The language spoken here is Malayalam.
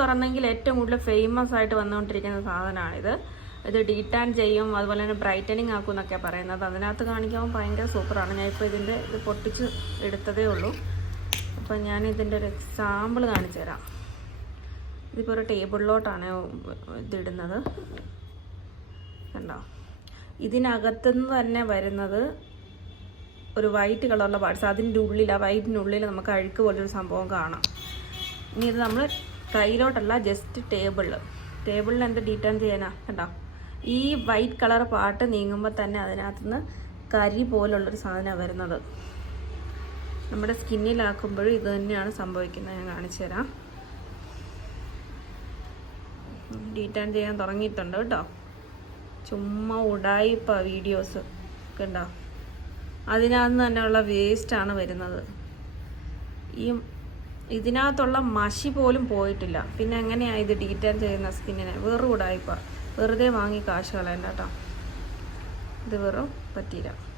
തുറന്നെങ്കിൽ ഏറ്റവും കൂടുതൽ ഫേമസ് ആയിട്ട് വന്നുകൊണ്ടിരിക്കുന്ന സാധനമാണിത്. ഇത് ഡീറ്റാൻ ചെയ്യും അതുപോലെ തന്നെ ബ്രൈറ്റനിങ് ആക്കും എന്നൊക്കെ പറയുന്നത്. അതിനകത്ത് കാണിക്കാൻ ഭയങ്കര സൂപ്പറാണ് ഞാൻ ഇപ്പോൾ ഇതിന്റെ ഇത് പൊട്ടിച്ച് എടുത്തതേ ഉള്ളൂ. അപ്പോൾ ഞാൻ ഇതിന്റെ ഒരു എക്സാമ്പിൾ കാണിച്ചു തരാം. ഇതിപ്പോൾ ഒരു ടേബിളിലോട്ടാണ് ഇതിടുന്നത്. കണ്ടോ? ഇതിനകത്തുനിന്ന് തന്നെ വരുന്നത് ഒരു വൈറ്റ് കളറുള്ള പാർട്സ് അതിന്റെ ഉള്ളിൽ ആ വൈറ്റിനുള്ളിൽ നമുക്ക് അഴുക്ക് പോലൊരു സംഭവം കാണാം. ഇനി ഇത് നമ്മൾ കയ്യിലോട്ടല്ല ജസ്റ്റ് ടേബിളിൽ ടേബിളിൽ എന്ത് ഡീറ്റേൺ ചെയ്യാനാ? കണ്ടോ? ഈ വൈറ്റ് കളർ പാട്ട് നീങ്ങുമ്പോൾ തന്നെ അതിനകത്തുനിന്ന് കരി പോലുള്ളൊരു സാധനമാണ് വരുന്നത്. നമ്മുടെ സ്കിന്നിലാക്കുമ്പോഴും ഇത് തന്നെയാണ് സംഭവിക്കുന്നത്. ഞാൻ കാണിച്ചു തരാം. ഡീറ്റേൺ ചെയ്യാൻ തുടങ്ങിയിട്ടുണ്ട് കേട്ടോ. ചുമ്മാ ഉടായിപ്പ വീഡിയോസ് കണ്ടോ? അതിനകത്ത് തന്നെയുള്ള വേസ്റ്റാണ് വരുന്നത്. ഈ ഇതിനകത്തുള്ള മഷി പോലും പോയിട്ടില്ല. പിന്നെ എങ്ങനെയാണ് ഇത് ഡീറ്റെയിൽ ചെയ്യുന്ന സ്കിന്നിനെ? വെറും വെറുതെ വാങ്ങി കാശ് കളയണ്ട കേട്ടോ ഇത് വെറും പറ്റിയില്ല.